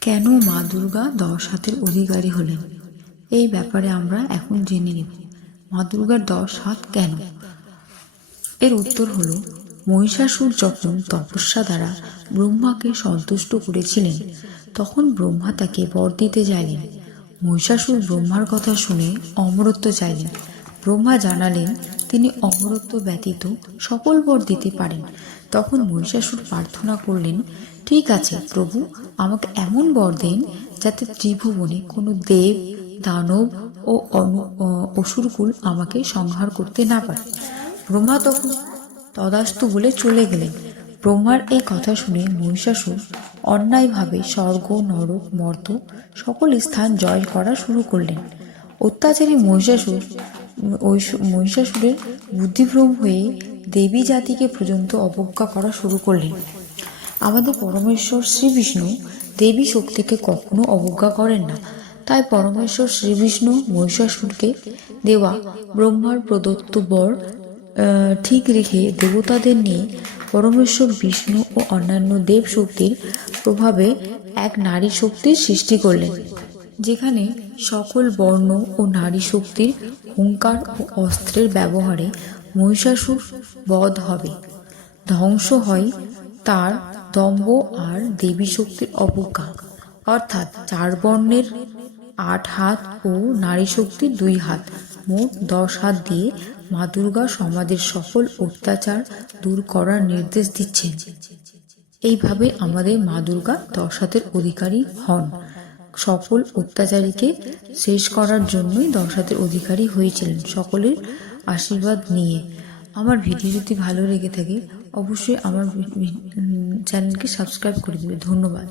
কেন মা দুর্গা দশ হাতের অধিকারী হলেন? এই ব্যাপারে আমরা এখন জেনে নেব। মা দুর্গার দশ হাত কেন? এর উত্তর হলো, মহিষাসুর যখন তপস্যা দ্বারা ব্রহ্মাকে সন্তুষ্ট করেছিলেন, তখন ব্রহ্মা তাকে বর দিতে চাইলেন। মহিষাসুর ব্রহ্মার কথা শুনে অমরত্ব চাইলেন। ব্রহ্মা জানালেন, তিনি অমরত্ব ব্যতীত সকল বর দিতে পারেন। তখন মহিষাসুর প্রার্থনা করলেন, ঠিক আছে, প্রভু, আমাকে এমন বর দেন যাতে ত্রিভুবনে কোনো দেব, দানব ও অসুরকুল আমাকে সংহার করতে না পারে। ব্রহ্মা তখন তদাস্তু বলে চলে গেলেন। ব্রহ্মার এই কথা শুনে মহিষাসুর অন্যায়ভাবে স্বর্গ, নরক, মর্ত সকল স্থান জয় করা শুরু করলেন। অত্যাচারী মহিষাসুর, মহিষাসুরের বুদ্ধিভ্রম হয়ে দেবী জাতিকে পর্যন্ত অবজ্ঞা করা শুরু করলেন। আমাদের পরমেশ্বর শ্রীবিষ্ণু দেবী শক্তিকে কখনো অবজ্ঞা করেন না। তাই পরমেশ্বর শ্রীবিষ্ণু মহিষাসুরকে দেওয়া ব্রহ্মার প্রদত্ত বর ঠিক রেখে দেবতাদের নিয়ে পরমেশ্বর বিষ্ণু ও অন্যান্য দেব শক্তির প্রভাবে এক নারী শক্তির সৃষ্টি করলেন, যেখানে সকল বর্ণ ও নারী শক্তির হুঙ্কার ও অস্ত্রের ব্যবহারে মহিষাসুর বধ হবে। ধ্বংস হয় তার দম্ভ আর দেবী শক্তির অবজ্ঞা। অর্থাৎ চার বর্ণের আট হাত ও নারী শক্তির দুই হাত। মোট দশ হাত দিয়ে মা দুর্গা সমাজের সকল অত্যাচার দূর করার নির্দেশ দিচ্ছেন। এইভাবে আমাদের মা দুর্গা দশ হাতের অধিকারী হন। সকল অত্যাচারীকে শেষ করার জন্যই দশ হাতের অধিকারী হয়েছিলেন। সকলের আশীর্বাদ নিয়ে। আমার ভিডিও যদি ভালো লেগে থাকে, অবশ্যই আমার চ্যানেলকে সাবস্ক্রাইব করে দেবে। ধন্যবাদ।